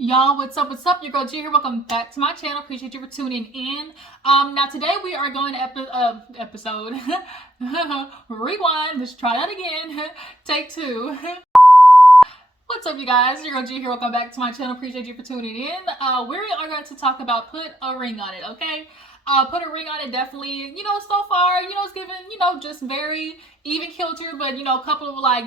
Y'all, what's up? What's up? Your girl G here. Welcome back to my channel. Appreciate you for tuning in. Now today we are going to episode rewind. Let's try that again. Take two. What's up, you guys? Your girl G here. Welcome back to my channel. Appreciate you for tuning in. We are going to talk about Put a Ring on It, okay? Put a Ring on It definitely, so far, it's given, just very even kilter, but, a couple of, like,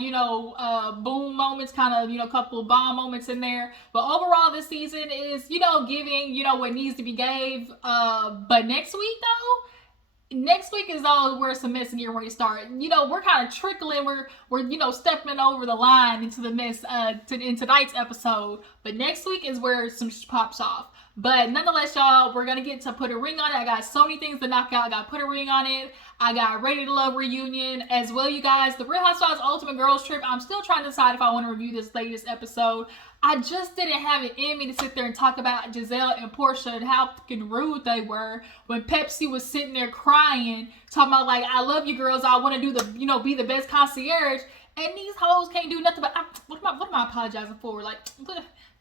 boom moments, kind of, a couple of bomb moments in there. But overall, this season is, giving, what needs to be gave. But next week, though, next week is where some mess getting ready to start. We're kind of trickling. We're stepping over the line into the mess in tonight's episode. But next week is where some pops off. But nonetheless, y'all, we're gonna get to Put a Ring on It. I got so many things to knock out. I got Put a Ring on It. I got Ready to Love reunion as well, you guys. The Real Housewives Ultimate Girls Trip. I'm still trying to decide if I want to review this latest episode. I just didn't have it in me to sit there and talk about Giselle and Portia and how fucking rude they were when Pepsi was sitting there crying, talking about like, I love you girls, I want to do the, be the best concierge, and these hoes can't do nothing but, what am I apologizing for? Like,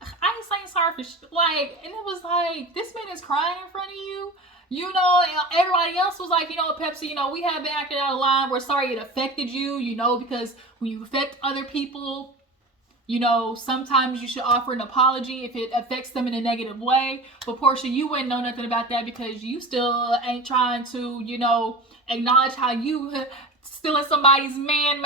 I ain't saying sorry for like, and it was like, this man is crying in front of you. Everybody else was like, Pepsi, we have been acting out of line. We're sorry it affected you, because when you affect other people, sometimes you should offer an apology if it affects them in a negative way. But Portia, you wouldn't know nothing about that because you still ain't trying to, acknowledge how you stealing somebody's man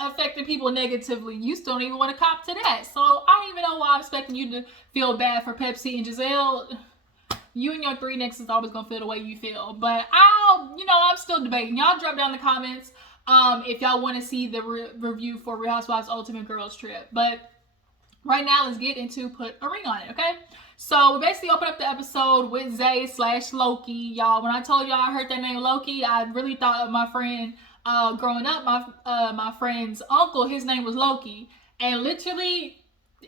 affecting people negatively. You still don't even want to cop to that. So I don't even know why I'm expecting you to feel bad for Pepsi and Giselle. You and your three nicks is always gonna feel the way you feel. But I'm still debating. Y'all drop down in the comments if y'all want to see the review for Real Housewives Ultimate Girls Trip. But right now, let's get into Put a Ring on It, okay? So we basically open up the episode with Zay/Loki. Y'all, when I told y'all I heard that name Loki, I really thought of my friend growing up. My friend's uncle, his name was Loki, and literally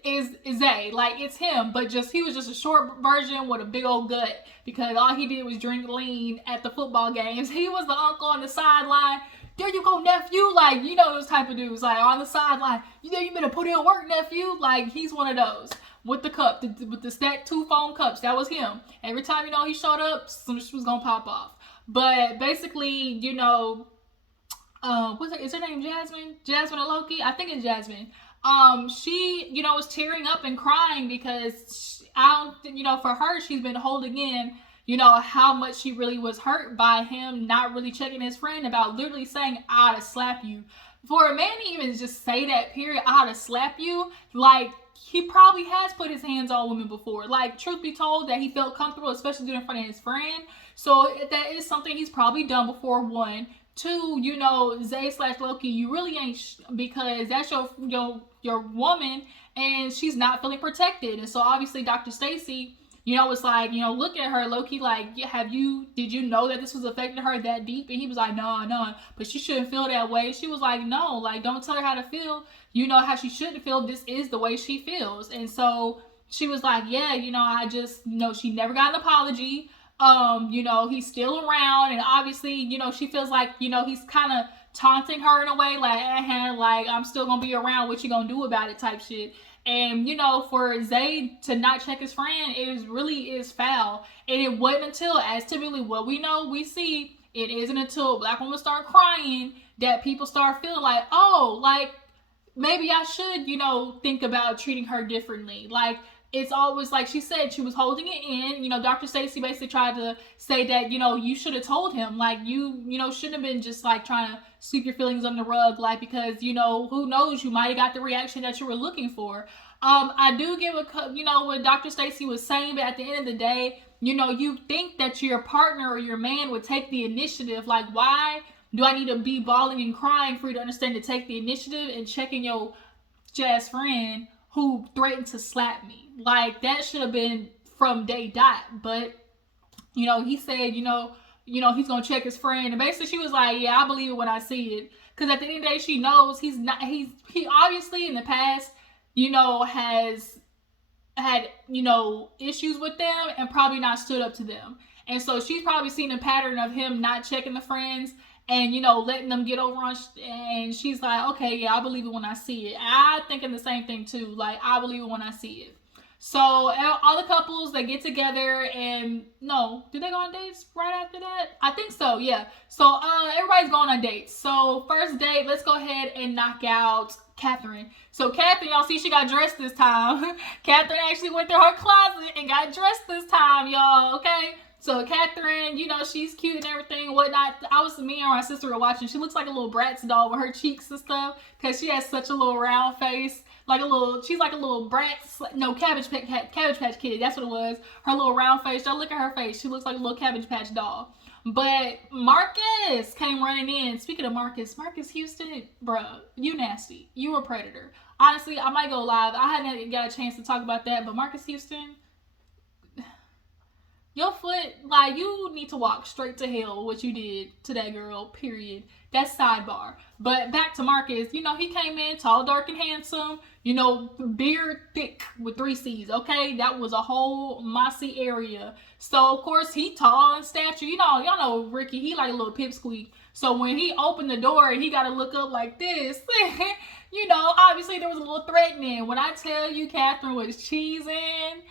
is Zay. Like, it's him, but he was just a short version with a big old gut because all he did was drink lean at the football games. He was the uncle on the sideline. There you go, nephew. Like, those type of dudes, like, on the sideline. You better put in work, nephew. Like, he's one of those. With the cup, with the stacked 2 foam cups. That was him. Every time, he showed up, some shit was going to pop off. But basically, is her name Jasmine? Jasmine or Loki? I think it's Jasmine. She, was tearing up and crying because for her, she's been holding in, how much she really was hurt by him not really checking his friend about literally saying, I ought to slap you. For a man to even just say that, period, I ought to slap you, like, he probably has put his hands on women before. Like, truth be told, that he felt comfortable, especially doing it in front of his friend. So that is something he's probably done before, one. Two, Zay/Loki, you really ain't because that's your woman, and she's not feeling protected. And so obviously Dr. Stacy, it's like, look at her, Loki, like, did you know that this was affecting her that deep? And he was like, no, but she shouldn't feel that way. She was like, no, like, don't tell her how to feel. How she shouldn't feel. This is the way she feels. And so she was like, yeah, I just, she never got an apology. He's still around, and obviously, she feels like, he's kind of taunting her in a way, like, like, I'm still gonna be around, what you gonna do about it type shit. And, for Zay to not check his friend, it really is foul. And it wasn't until, as typically what we see, it isn't until black women start crying that people start feeling like, oh, like, maybe I should, think about treating her differently. Like, it's always like she said, she was holding it in. Dr. Stacy basically tried to say that, you should have told him. Like, you shouldn't have been just like trying to sweep your feelings under the rug. Like, because, who knows, you might have got the reaction that you were looking for. I do get what Dr. Stacy was saying, but at the end of the day, you think that your partner or your man would take the initiative. Like, why do I need to be bawling and crying for you to understand to take the initiative and checking your jazz friend who threatened to slap me? Like, that should have been from day dot. But, he said, he's going to check his friend. And basically she was like, yeah, I believe it when I see it. Because at the end of the day, she knows he obviously in the past, has had, issues with them and probably not stood up to them. And so she's probably seen a pattern of him not checking the friends and, letting them get over on, and she's like, okay, yeah, I believe it when I see it. I'm thinking the same thing too. Like, I believe it when I see it. So all the couples, they get together, and no, did they go on dates right after that? I think so, yeah. So everybody's going on dates. So first date, let's go ahead and knock out Catherine. So Catherine, y'all see she got dressed this time. Catherine actually went to her closet and got dressed this time, y'all, okay? So Catherine, you know, she's cute and everything and whatnot. Me and my sister were watching. She looks like a little Bratz doll with her cheeks and stuff, because she has such a little round face. She's like a little Bratz, no, Cabbage Patch Kid, that's what it was. Her little round face, y'all look at her face. She looks like a little Cabbage Patch doll. But Marcus came running in. Speaking of Marcus Houston, bruh, you nasty. You a predator. Honestly, I might go live. I hadn't got a chance to talk about that, but Marcus Houston, your foot, like, you need to walk straight to hell, what you did to that girl, period. That's sidebar. But back to Marcus, you know, he came in tall, dark, and handsome, you know, beard thick with 3 C's, okay? That was a whole mossy area. So, of course, he tall in stature. You know, y'all know Ricky, he like a little pipsqueak. So when he opened the door and he got to look up like this, you know, obviously there was a little threatening. When I tell you Catherine was cheesing,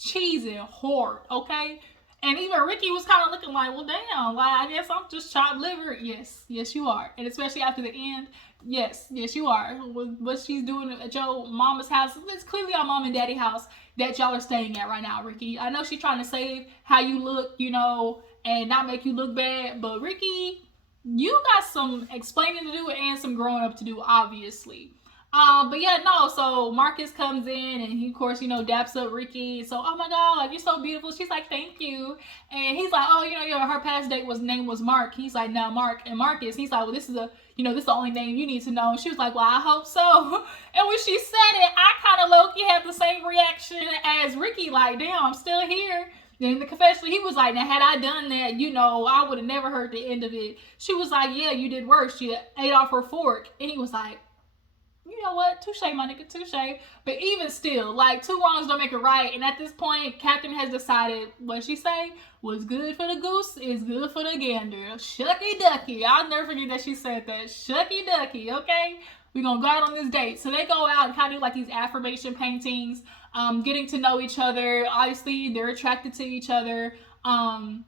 cheesing hard, okay? And even Ricky was kind of looking like, well, damn, like, I guess I'm just chopped liver. Yes, you are. And especially after the end, yes, you are. What she's doing at your mama's house, it's clearly your mom and daddy house that y'all are staying at right now, Ricky. I know she's trying to save how you look, you know, and not make you look bad, but Ricky, you got some explaining to do and some growing up to do, obviously. But yeah, no, so Marcus comes in and he, of course, you know, daps up Ricky. So, oh my God, like, you're so beautiful. She's like, thank you. And he's like, oh, you know, her past date name was Mark. He's like, no, Mark. And Marcus, he's like, well, this is the only name you need to know. And she was like, well, I hope so. And when she said it, I kind of low-key had the same reaction as Ricky, like, damn, I'm still here. Then the confession, he was like, now, had I done that, you know, I would have never heard the end of it. She was like, yeah, you did worse. You ate off her fork. And he was like, you know what? Touche, my nigga, touche. But even still, like, 2 wrongs don't make it right. And at this point, Catherine has decided what she say was good for the goose is good for the gander. Shucky ducky. I'll never forget that she said that. Shucky ducky, okay? We're going to go out on this date. So they go out and kind of do like these affirmation paintings, getting to know each other. Obviously, they're attracted to each other. Come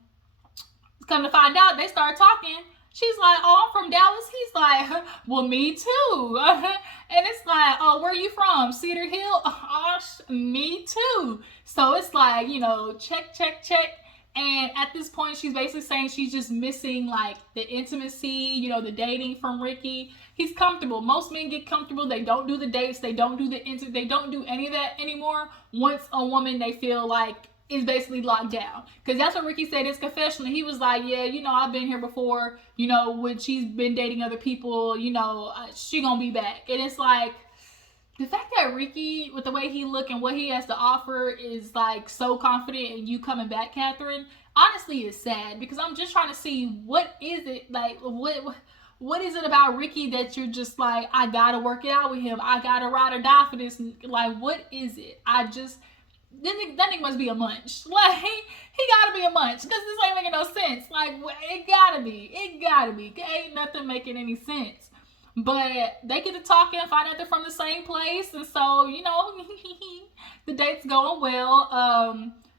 to find out, they start talking. She's like, oh, I'm from Dallas. He's like, well, me too. And it's like, oh, where are you from? Cedar Hill? Oh, me too. So it's like, you know, check. And at this point, she's basically saying she's just missing, like, the intimacy, you know, the dating from Ricky. He's comfortable. Most men get comfortable. They don't do the dates. They don't do they don't do any of that anymore. Once a woman, they feel like, is basically locked down. Because that's what Ricky said in his confessional. He was like, yeah, you know, I've been here before. You know, when she's been dating other people, you know, she gonna be back. And it's like, the fact that Ricky, with the way he look and what he has to offer, is like so confident in you coming back, Catherine, honestly is sad. Because I'm just trying to see, what is it, like, what is it about Ricky that you're just like, I gotta work it out with him. I gotta ride or die for this. Like, what is it? That nigga must be a munch. Like, he gotta be a munch, because this ain't making no sense. Like, it gotta be. Ain't nothing making any sense. But they get to talking and find out they're from the same place. And so, you know, the date's going well.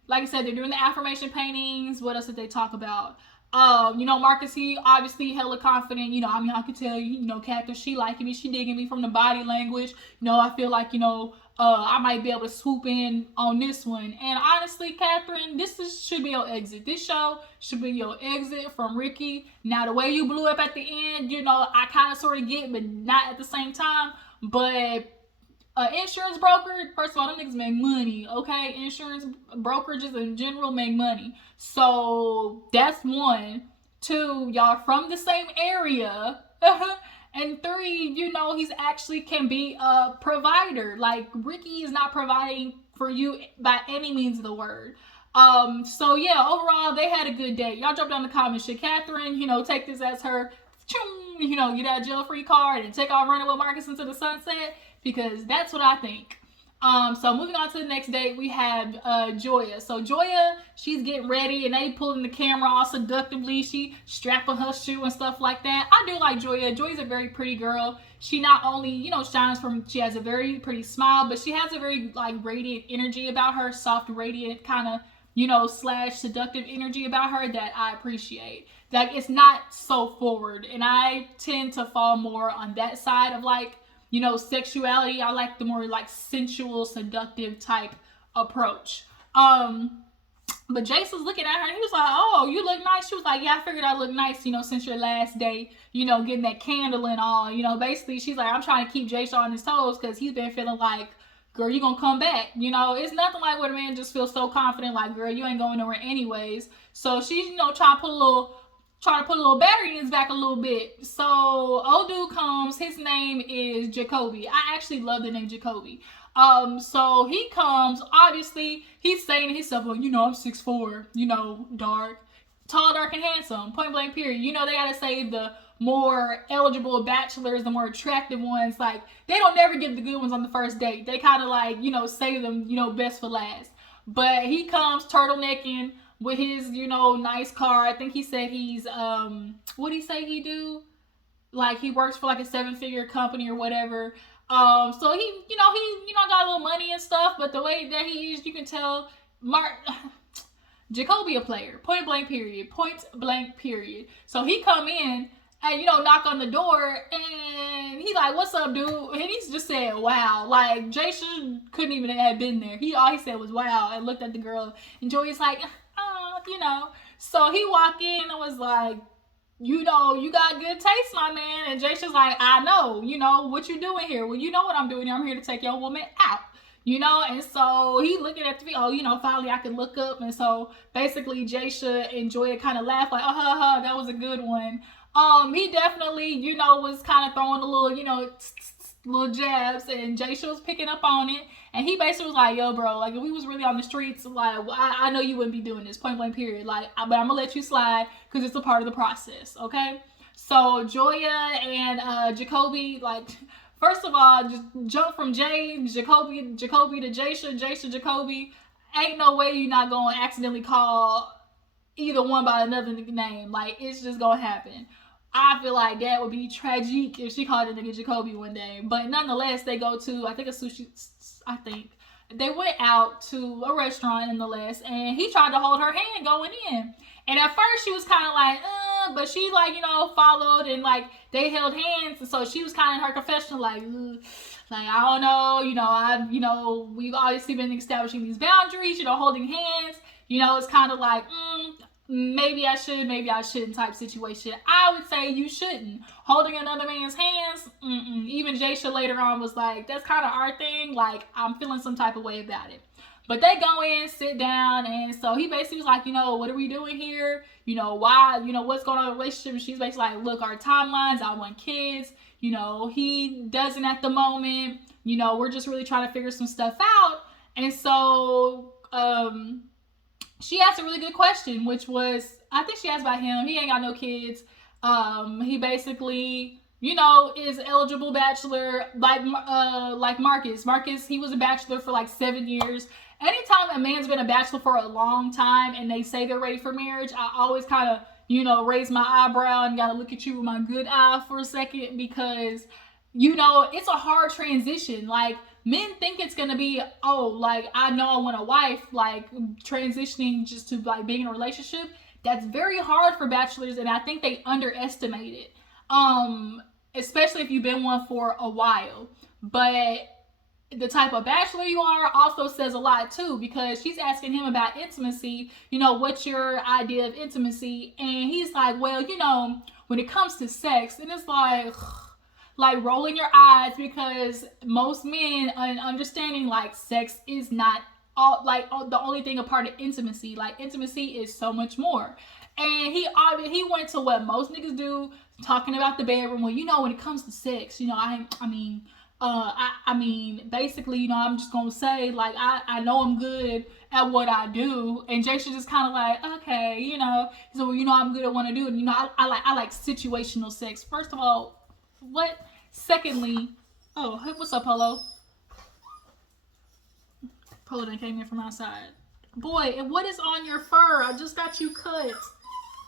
Like I said, they're doing the affirmation paintings. What else did they talk about? You know, Marcus, he obviously hella confident. You know, I mean, I could tell you know, Catherine, she liking me. She digging me from the body language. You know, I feel like, you know, I might be able to swoop in on this one. And honestly, Catherine, should be your exit. This show should be your exit from Ricky. Now, the way you blew up at the end, you know, I kind of sort of get, but not at the same time. But insurance broker, first of all, them niggas make money, okay? Insurance brokerages in general make money. So that's 1. 2, y'all from the same area. And 3, you know, he's actually can be a provider. Like, Ricky is not providing for you by any means of the word. So yeah, overall, they had a good day. Y'all drop down in the comments. Should Catherine, you know, take this as her, you know, get that jail-free card and take off running with Marcus into the sunset? Because that's what I think. So moving on to the next date, we have Joya. So Joya, she's getting ready and they pulling the camera all seductively. She strapping her shoe and stuff like that. I do like Joya. Joya's a very pretty girl. She not only, shines from, she has a very pretty smile, but she has a very radiant energy about her, soft, radiant kind of, slash seductive energy about her that I appreciate. It's not so forward, and I tend to fall more on that side of sexuality. I like the more sensual, seductive type approach. But Jace was looking at her and he was like, "Oh, you look nice." She was like, "Yeah, I figured I look nice, since your last day, getting that candle and all." Basically she's like, "I'm trying to keep Jace on his toes because he's been feeling like, girl, you gonna come back." It's nothing like when a man just feels so confident, like, girl, you ain't going nowhere anyways. So she's, trying to put a little battery in his back a little bit. So old dude comes, his name is Jacoby. I actually love the name Jacoby. So he comes, obviously he's saying to himself, well, I'm 6'4", dark, tall, dark, and handsome, point blank period. They gotta save the more eligible bachelors, the more attractive ones. Like, they don't never get the good ones on the first date. They kind of save them, best for last. But he comes turtlenecking with his, nice car. I think he said he's, what did he say he do? Like, he works for a 7-figure company or whatever. So he got a little money and stuff, but the way that he is, you can tell Jacoby a player. Point blank period. So he come in and, knock on the door and he's like, "What's up, dude?" And he's just said, "Wow." Like, Jason couldn't even have been there. All he said was, "Wow," and looked at the girl. And Joey's like, So he walked in and was like, "You got good taste, my man." And Jason's like, "I know, what you doing here?" "Well, you know what I'm doing here. I'm here to take your woman out." And so he looking at the finally I can look up. And so basically Jasha and Joya kind of laugh like, "Oh, that was a good one." He definitely, was kind of throwing a little, little jabs, and Jasha was picking up on it. And he basically was like, "Yo, bro, if we was really on the streets, I know you wouldn't be doing this, point blank period. But I'm gonna let you slide because it's a part of the process, okay?" So Joya and Jacoby, first of all, just jump from Jacoby to Jasha, Jacoby. Ain't no way you're not gonna accidentally call either one by another name. It's just gonna happen. I feel like that would be tragic if she called a nigga Jacoby one day. But nonetheless, they go to, I think, a sushi. I think they went out to a restaurant nonetheless, and he tried to hold her hand going in. And at first, she was kind of like, but she followed, and they held hands. And so she was kind of in her confessional, I don't know, we've obviously been establishing these boundaries, holding hands. It's kind of like, maybe I should, maybe I shouldn't type situation. I would say you shouldn't. Holding another man's hands, even Jasha later on was like, "That's kind of our thing. I'm feeling some type of way about it." But they go in, sit down, and so he basically was like, "What are we doing here? Why? What's going on in the relationship?" And she's basically like, "Look, our timelines, I want kids. He doesn't at the moment. We're just really trying to figure some stuff out." And so, she asked a really good question, which was, I think she asked about him. He ain't got no kids. He basically, is eligible bachelor, like Marcus. Marcus, he was a bachelor for 7 years. Anytime a man's been a bachelor for a long time and they say they're ready for marriage, I always kind of, raise my eyebrow and gotta look at you with my good eye for a second, because, it's a hard transition. Men think it's gonna be, I know I want a wife, transitioning just to being in a relationship. That's very hard for bachelors, and I think they underestimate it. Especially if you've been one for a while. But the type of bachelor you are also says a lot too, because she's asking him about intimacy. What's your idea of intimacy? And he's like, "Well, when it comes to sex," and it's like rolling your eyes, because most men understanding sex is not all the only thing a part of intimacy. Intimacy is so much more. And he went to what most niggas do, talking about the bedroom. Well, when it comes to sex, I mean, basically, I'm just gonna say, I know I'm good at what I do. And Jason just kind of like, okay, he said, "Well, I'm good at what I do, and I like situational sex." First of all, what? Secondly, oh, hey, what's up, Polo? Polo done came in from outside. Boy, and what is on your fur? I just got you cut.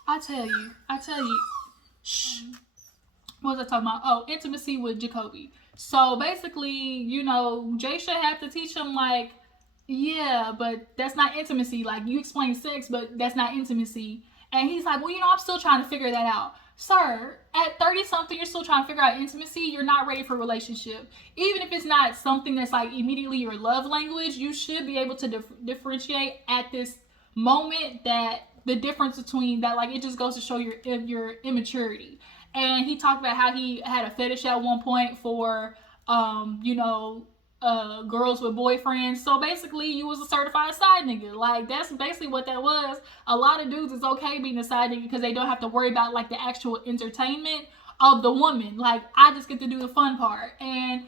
I tell you. Shh. What was I talking about? Oh, intimacy with Jacoby. So basically, you know, Jaysha had to teach him, like, yeah, but that's not intimacy. Like, you explain sex, but that's not intimacy. And he's like, well, you know, I'm still trying to figure that out. Sir, at 30 something, you're still trying to figure out intimacy. You're not ready for a relationship. Even if it's not something that's like immediately your love language, you should be able to differentiate at this moment that the difference between that, like, it just goes to show your immaturity. And he talked about how he had a fetish at one point for, you know, girls with boyfriends. So basically, you was a certified side nigga. Like, that's basically what that was. A lot of dudes is okay being a side nigga because they don't have to worry about, like, the actual entertainment of the woman. Like, I just get to do the fun part. And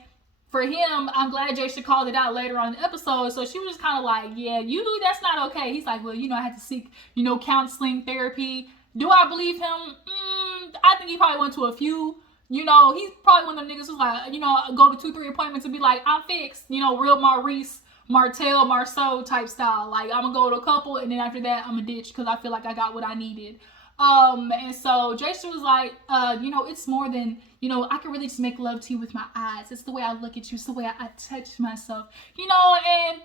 for him, I'm glad Jaysha called it out later on in the episode. So she was just kind of like, yeah, that's not okay. He's like, well, you know, I had to seek, you know, counseling, therapy. Do I believe him? I think he probably went to a few. You know, he's probably one of them niggas who's like, you know, go to 2-3 appointments and be like, I'm fixed. You know, real Marcel type style. Like, I'm gonna go to a couple, and then after that, I'm gonna ditch because I feel like I got what I needed. And so Jaysha was like, you know, it's more than, you know, I can really just make love to you with my eyes. It's the way I look at you. It's the way I touch myself. You know, and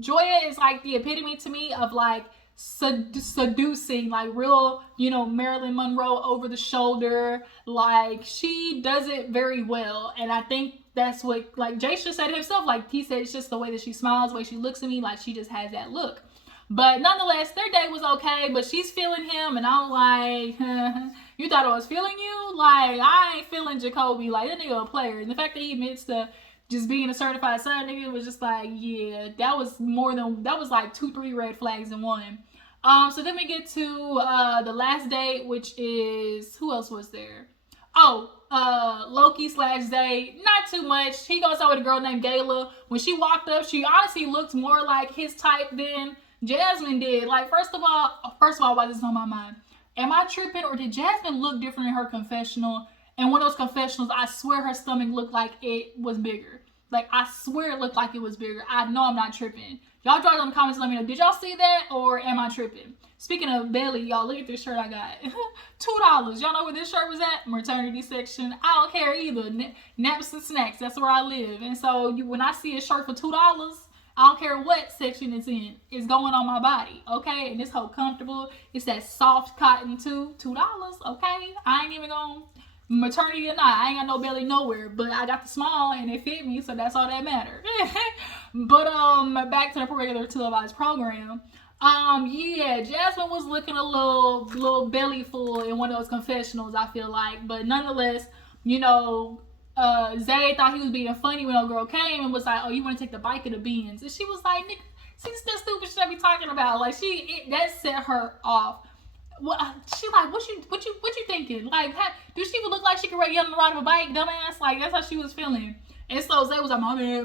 Joya is like the epitome to me of like, seducing, like real, you know, Marilyn Monroe over the shoulder. Like, she does it very well. And I think that's what, like Jaysha said himself, like he said, it's just the way that she smiles, the way she looks at me, like she just has that look. But nonetheless, their date was okay, but she's feeling him, and I'm like, you thought I was feeling you? Like, I ain't feeling Jacoby. Like, that nigga a player. And the fact that he admits to just being a certified side nigga was just like, yeah, that was like 2-3 red flags in one. So then we get to the last date, which is, who else was there? Oh, Loki/Zay. Not too much. He goes out with a girl named Gayla. When she walked up, she honestly looked more like his type than Jasmine did. Like, first of all, why this is on my mind? Am I tripping, or did Jasmine look different in her confessional? And one of those confessionals, I swear her stomach looked like it was bigger. Like, I swear it looked like it was bigger. I know I'm not tripping. Y'all drop it in the comments and let me know. Did y'all see that, or am I tripping? Speaking of belly, y'all, look at this shirt I got. $2. Y'all know where this shirt was at? Maternity section. I don't care either. Naps and snacks. That's where I live. And so when I see a shirt for $2, I don't care what section it's in. It's going on my body, okay? And this whole comfortable. It's that soft cotton too. $2, okay? I ain't even gonna maternity or not. I ain't got no belly nowhere, but I got the small and it fit me, so that's all that mattered. But back to the regular televised program. Yeah, Jasmine was looking a little belly full in one of those confessionals, I feel like. But nonetheless, you know, Zay thought he was being funny when a girl came and was like, oh, you want to take the bike of the beans? And she was like, nigga, see this stupid shit I be talking about. Like, that set her off. Well, she like, what you thinking? Like, do she even look like she could get on the ride of a bike, dumbass? Like, that's how she was feeling. And so Zay was like, my bad.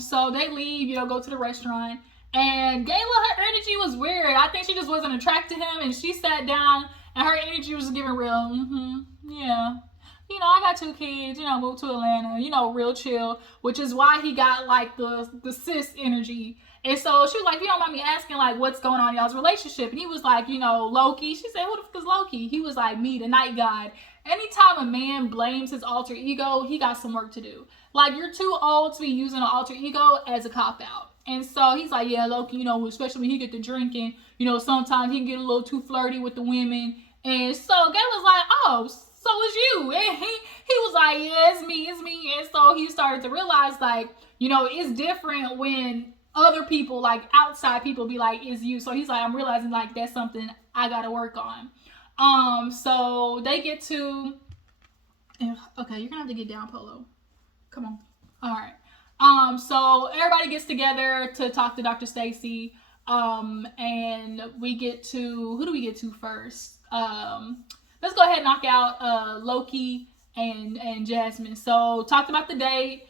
So they leave, you know, go to the restaurant. And Gayla, her energy was weird. I think she just wasn't attracted to him, and she sat down, and her energy was giving real, yeah. You know, I got 2 kids, you know, moved to Atlanta, you know, real chill, which is why he got, like, the sis energy. And so she was like, you don't mind me asking, like, what's going on in y'all's relationship? And he was like, you know, Loki. She said, who the fuck is Loki? He was like, me, the night god. Anytime a man blames his alter ego, he got some work to do. Like, you're too old to be using an alter ego as a cop-out. And so he's like, yeah, Loki, you know, especially when he get to drinking, you know, sometimes he can get a little too flirty with the women. And so Gay was like, oh, so it's you. And he was like, yeah, it's me. And so he started to realize, like, you know, it's different when other people, like outside people, be like, it's you. So he's like, I'm realizing, like, that's something I gotta work on. So they get to, okay, you're gonna have to get down, Polo. Come on. All right. So everybody gets together to talk to Dr. Stacy. And we get to, who do we get to first? Let's go ahead and knock out Loki and Jasmine. So talked about the date.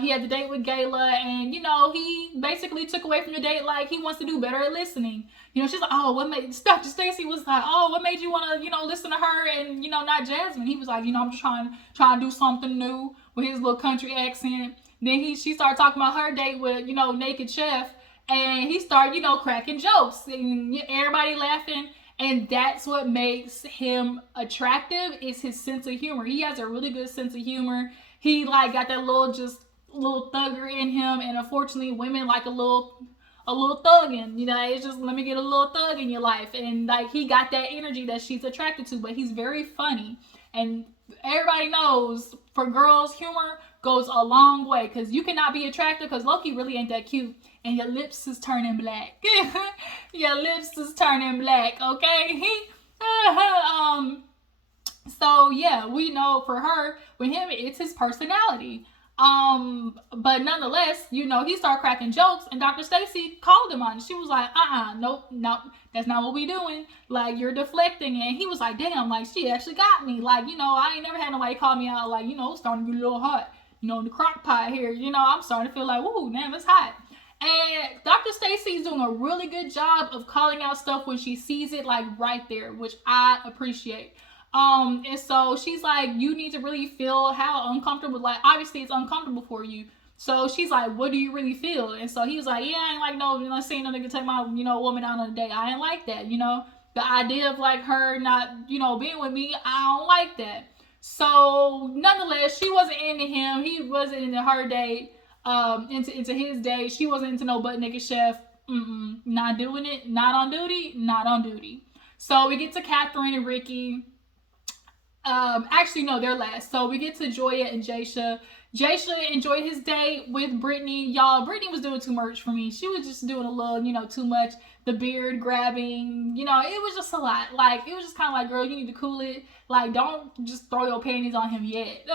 He had the date with Gayla, and he basically took away from the date like he wants to do better at listening. She's like, oh, what made Dr. Stacy was like, oh, what made you want to listen to her and not Jasmine? He was like, I'm just trying to do something new with his little country accent. Then she started talking about her date with Naked Chef, and he started cracking jokes and everybody laughing. And that's what makes him attractive, is his sense of humor. He has a really good sense of humor. He got that little thugger in him, and unfortunately women like a little thugging. It's just, let me get a little thug in your life. And he got that energy that she's attracted to, but he's very funny. And everybody knows, for girls, humor goes a long way, because you cannot be attractive because Loki really ain't that cute, and your lips is turning black. Your lips is turning black, okay? So yeah, we know for her, with him, it's his personality. But nonetheless, he started cracking jokes, and Dr. Stacy called him on it. She was like, nope, that's not what we doing. You're deflecting. And he was like, damn, she actually got me. I ain't never had nobody call me out, starting to get a little hot, in the crock pot here. I'm starting to feel like, woo, damn, it's hot. And Dr. Stacy's doing a really good job of calling out stuff when she sees it, right there, which I appreciate. And so she's like, you need to really feel how uncomfortable, obviously it's uncomfortable for you. So she's like, what do you really feel? And so he was like, yeah, I ain't like no, seeing no nigga take my, woman out on a date. I ain't like that, the idea of her not, being with me, I don't like that. So nonetheless, she wasn't into him. He wasn't into her date, into his date. She wasn't into no butt naked chef. Not doing it. Not on duty. So we get to Catherine and Ricky. Actually, no, they're last. So we get to Joya and Jaysha. Jaysha enjoyed his date with Brittany. Y'all, Brittany was doing too much for me. She was just doing a little, too much. The beard grabbing, it was just a lot. It was just kind of like, girl, you need to cool it. Don't just throw your panties on him yet.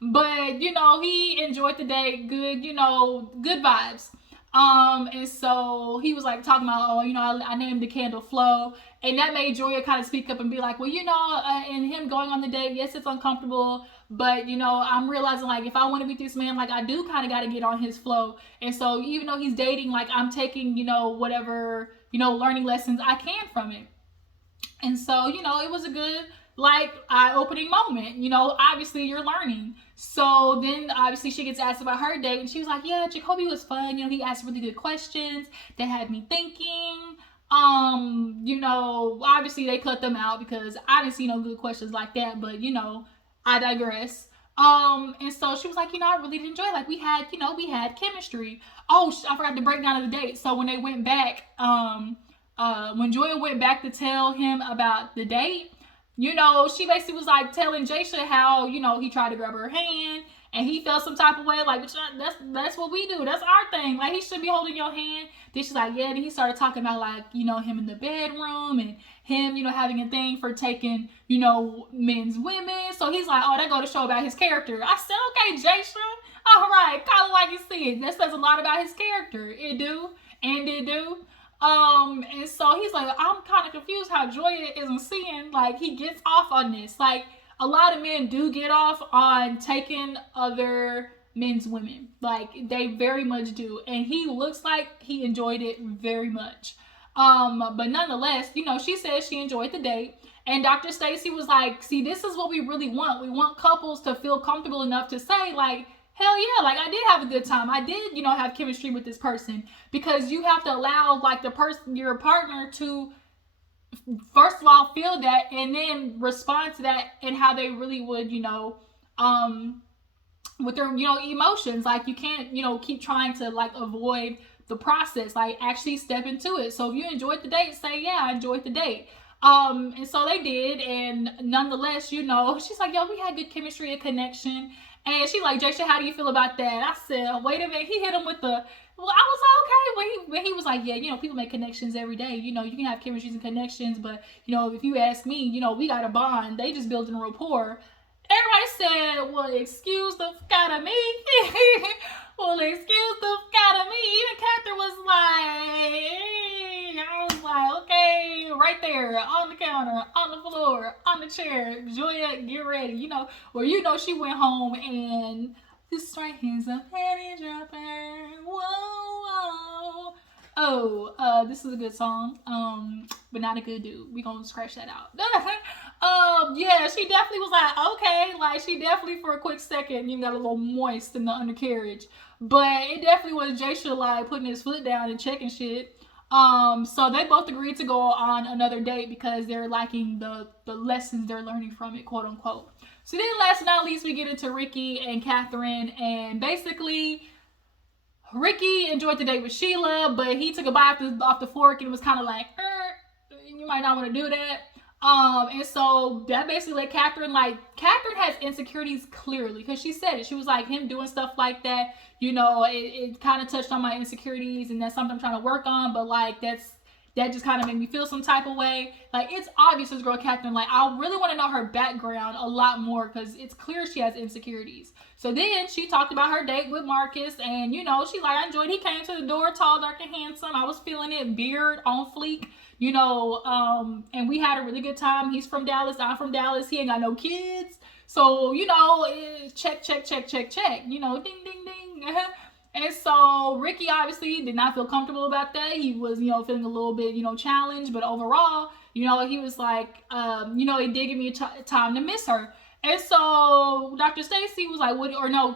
But, he enjoyed the date. Good, good vibes. And so he was talking about, I named the candle Flo, and that made Joya kind of speak up and be like, well, and him going on the date, yes, it's uncomfortable, but I'm realizing if I want to be this man, I do kind of got to get on his flow. And so even though he's dating, I'm taking, whatever, learning lessons I can from it. And so, it was a good, eye-opening moment. Obviously you're learning. So then obviously she gets asked about her date, and she was like, yeah, Jacoby was fun. He asked really good questions that had me thinking. Obviously they cut them out because I didn't see no good questions like that, but I digress. And so she was like, I really did enjoy it. We had chemistry. Oh, I forgot the breakdown of the date. So when they went back, when Joya went back to tell him about the date, she basically was telling Jaysha how, he tried to grab her hand and he felt some type of way, that's what we do. That's our thing. He should be holding your hand. Then she's like, yeah. Then he started talking about him in the bedroom and him, having a thing for taking, men's women. So he's like, oh, that go to show about his character. I said, okay, Jaysha, all right, call it like you see it. That says a lot about his character. It do. And so he's like, I'm kind of confused how Joya isn't seeing, he gets off on this. A lot of men do get off on taking other men's women. They very much do. And he looks like he enjoyed it very much. But nonetheless, she said she enjoyed the date. And Dr. Stacy was like, see, this is what we really want. We want couples to feel comfortable enough to say, hell yeah, I did have a good time. I did, have chemistry with this person. Because you have to allow, your partner to, first of all, feel that and then respond to that and how they really would, with their, emotions. You can't, keep trying to, avoid the process. Actually step into it. So if you enjoyed the date, say, yeah, I enjoyed the date. And so they did. And nonetheless, she's like, yo, we had good chemistry and connection. And she's like, Jaysha, how do you feel about that? I said, wait a minute. He hit him with the, well, I was like, okay. When he was like, yeah, people make connections every day. You can have chemistries and connections, but, if you ask me, we got a bond. They just building a rapport. Everybody said, well, excuse the fuck out of me. Well, excuse the fuck out of me. Even Catherine was I was like, okay, right there, on the counter, on the floor, on the chair. Joya, get ready. She went home and This right here's a penny dropper. Whoa, whoa. Oh, this is a good song. But not a good dude. We gonna scratch that out. Yeah, she definitely was like, okay, like she definitely for a quick second, you got a little moist in the undercarriage. But it definitely was Jaysha like putting his foot down and checking shit. So they both agreed to go on another date because they're liking the lessons they're learning from it, quote unquote. So then last but not least, we get into Ricky and Catherine, and basically Ricky enjoyed the date with Sheila, but he took a bite off the fork and was kind of like, you might not want to do that. And so that basically let Catherine has insecurities clearly because she said it. She was like, him doing stuff like that, it kind of touched on my insecurities, and that's something I'm trying to work on, but like that just kind of made me feel some type of way. Like, it's obvious this girl Catherine, like, I really want to know her background a lot more because it's clear she has insecurities. So then she talked about her date with Marcus, and she like, I enjoyed. He came to the door, tall, dark, and handsome. I was feeling it, beard on fleek. And we had a really good time. He's from Dallas, I'm from Dallas. He ain't got no kids. So, check, check, check, check, check. Ding, ding, ding. And so Ricky obviously did not feel comfortable about that. He was, feeling a little bit, challenged. But overall, he was like, it did give me time to miss her. And so Dr. Stacy was like,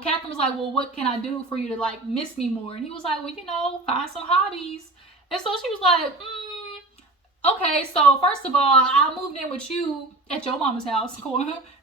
Catherine was like, well, what can I do for you to like miss me more? And he was like, well, find some hobbies. And so she was like, okay, so first of all, I moved in with you at your mama's house,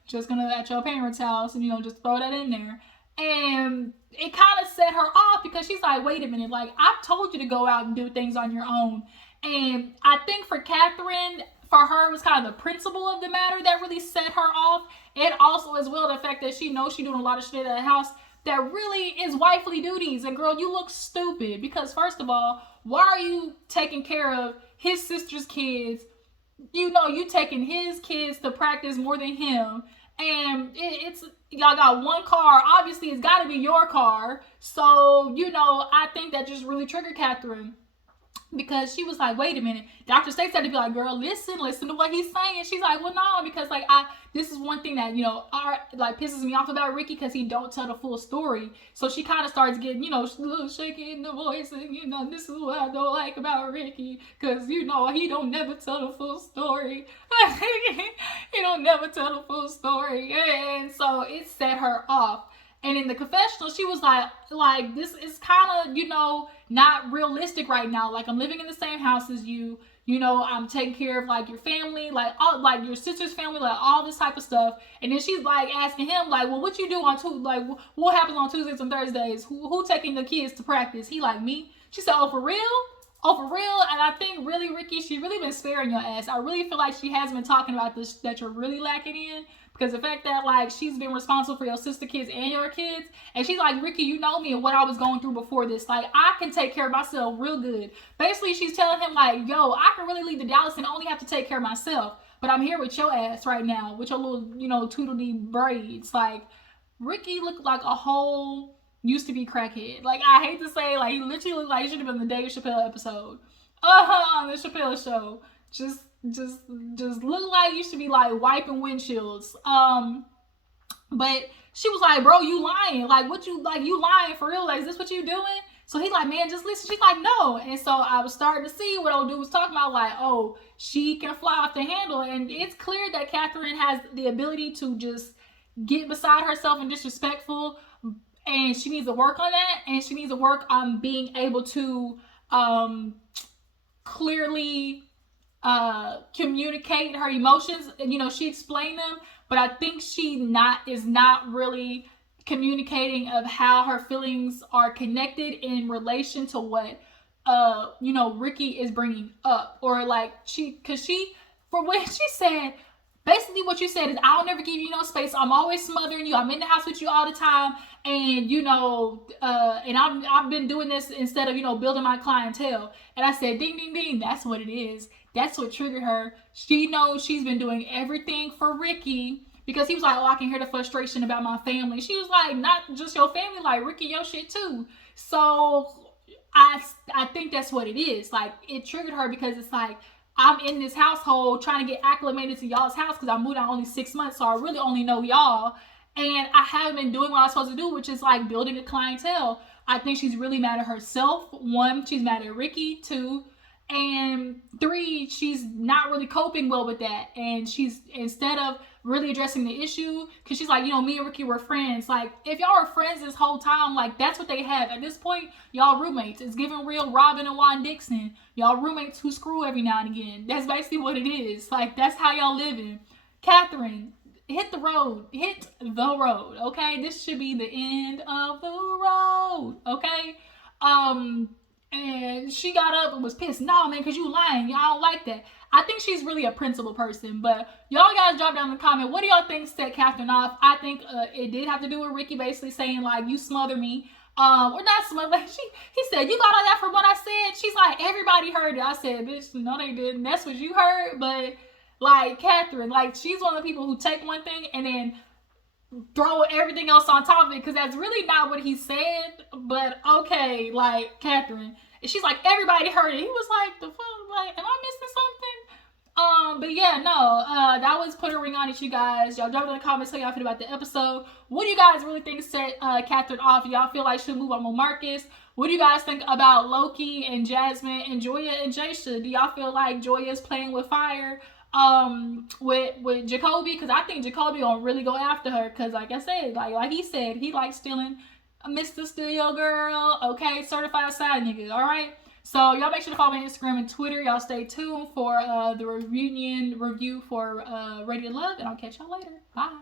just gonna at your parents' house, and just throw that in there. And it kind of set her off because she's like, wait a minute, like, I've told you to go out and do things on your own. And I think for Catherine, for her, it was kind of the principle of the matter that really set her off. And also as well the fact that she knows she's doing a lot of shit at the house that really is wifely duties. And girl, you look stupid because first of all, why are you taking care of his sister's kids? You taking his kids to practice more than him. And it's y'all got one car. Obviously, it's got to be your car. So, I think that just really triggered Catherine. Because she was like, wait a minute. Dr. States had to be like, girl, listen to what he's saying. She's like, well, no, because like this is one thing that, pisses me off about Ricky because he don't tell the full story. So she kind of starts getting, a little shaky in the voice. And, this is what I don't like about Ricky. Because, he don't never tell the full story. He don't never tell the full story. And so it set her off. And in the confessional, she was like, this is kind of, not realistic right now. Like, I'm living in the same house as you. I'm taking care of, like, your family, like, all, like, your sister's family, like, all this type of stuff. And then she's, like, asking him, like, well, what you do on what happens on Tuesdays and Thursdays? Who taking the kids to practice? He like, me? She said, oh, for real? Oh, for real? And I think really, Ricky, she really been sparing your ass. I really feel like she has been talking about this that you're really lacking in. Because the fact that, like, she's been responsible for your sister kids and your kids. And she's like, Ricky, you know me and what I was going through before this. Like, I can take care of myself real good. Basically, she's telling him, like, yo, I can really leave to Dallas and only have to take care of myself. But I'm here with your ass right now with your little, tweedledee braids. Like, Ricky looked like a whole used to be crackhead. Like, I hate to say, like, he literally looked like he should have been the Dave Chappelle episode. On the Chappelle show. Just look like you should be like wiping windshields. But she was like, bro, you lying. Like, you lying for real? Like, is this what you doing? So he's like, man, just listen. She's like, no. And so I was starting to see what old dude was talking about. Like, oh, she can fly off the handle. And it's clear that Catherine has the ability to just get beside herself and disrespectful. And she needs to work on that. And she needs to work on being able to clearly communicate her emotions. She explained them, but I think she is not really communicating of how her feelings are connected in relation to what Ricky is bringing up, or like for what she said. Basically, what you said is, I'll never give you no space. I'm always smothering you. I'm in the house with you all the time. And, and I've been doing this instead of, building my clientele. And I said, ding, ding, ding. That's what it is. That's what triggered her. She knows she's been doing everything for Ricky because he was like, oh, I can hear the frustration about my family. She was like, not just your family, like Ricky, your shit too. So I think that's what it is. Like, it triggered her because it's like, I'm in this household trying to get acclimated to y'all's house because I moved out only 6 months, so I really only know y'all. And I haven't been doing what I was supposed to do, which is like building a clientele. I think she's really mad at herself. 1, she's mad at Ricky. 2, and 3, she's not really coping well with that. And she's, instead of really addressing the issue, because she's like, me and Ricky were friends. Like, if y'all are friends this whole time, like, that's what they have. At this point, y'all roommates. It's giving real Robin and Juan Dixon. Y'all roommates who screw every now and again. That's basically what it is. Like, that's how y'all living. Catherine, hit the road. Hit the road, okay? This should be the end of the road, okay? And she got up and was pissed. No, man, because you lying. Y'all don't like that. I think she's really a principled person. But y'all guys drop down in the comment. What do y'all think set Catherine off? I think it did have to do with Ricky basically saying, like, you smother me. Or not smother. He said, you got all that from what I said? She's like, everybody heard it. I said, bitch, no, they didn't. That's what you heard. But, like, Catherine, like, she's one of the people who take one thing and then throw everything else on top of it, because that's really not what he said. But okay, like, Catherine, and she's like, everybody heard it. He was like, the fuck, like, am I missing something? But yeah, no, that was Put a Ring on It, you guys. Y'all drop in the comments how y'all feel about the episode. What do you guys really think set Catherine off? Y'all feel like she'll move on with Marcus? What do you guys think about Loki and Jasmine and Joya and Jaisha? Do y'all feel like Joya's playing with fire with Jacoby? Because I think Jacoby gonna really go after her, because like I said, like he said, he likes stealing. Mr. Steal Your Girl, okay? Certified side nigga, all right? So y'all make sure to follow me on Instagram and Twitter. Y'all stay tuned for the reunion review for Ready to Love, and I'll catch y'all later. Bye.